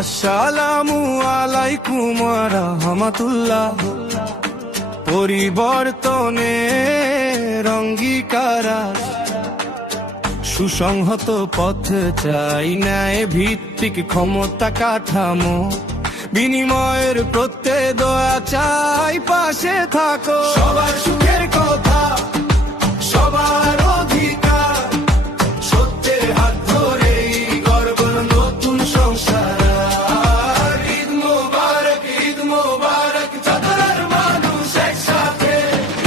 আসসালামু আলাইকুম ওয়া রাহমাতুল্লাহ। পরিবর্তনের অঙ্গীকার, সুসংহত পথ চাই, ন্যায় ভিত্তিক ক্ষমতা কাঠামো, বিনিময়ের প্রত্যয় দয়া চাই, পাশে থাকো। সবার সুখের কথা, সবার অধিকার, সত্যের হাত ধরেই গড়ব নতুন সংসার। ঈদ মোবারক, ঈদ মোবারক, চাঁদার মানুষ একসাথে।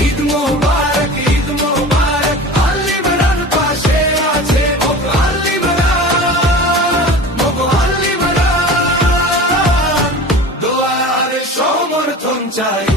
ঈদ মোবারক, ঈদ মোবারক, আল ইমরান পাশে আছে। আল ইমরান, আল ইমরান, দোয়ার সমর্থন চাই।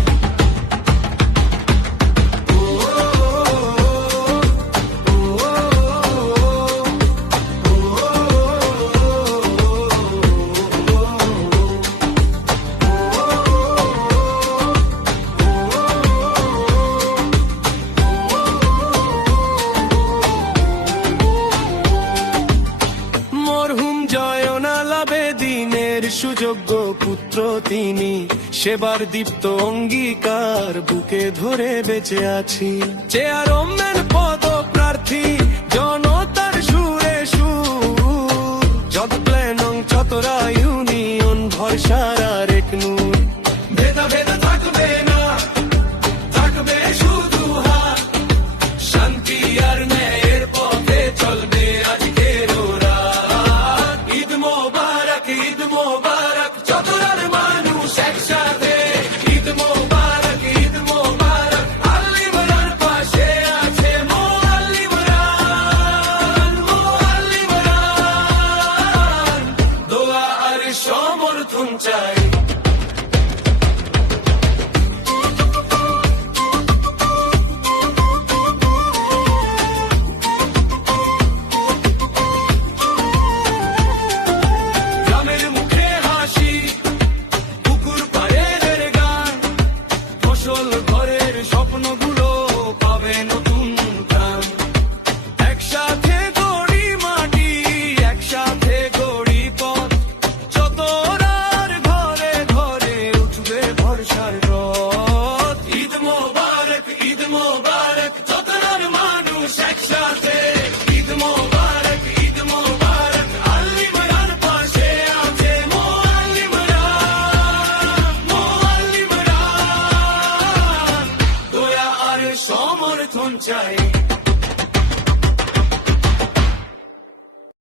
মরহুম জয়নাল আবেদীনের সুযোগ্য পুত্র তিনি, সেবার দীপ্ত অঙ্গীকার বুকে ধরে বেঁচে আছি। চেয়ারম্যান পদ প্রার্থী, জনতার সুরে সুর, যত প্ল্যানং চতরাই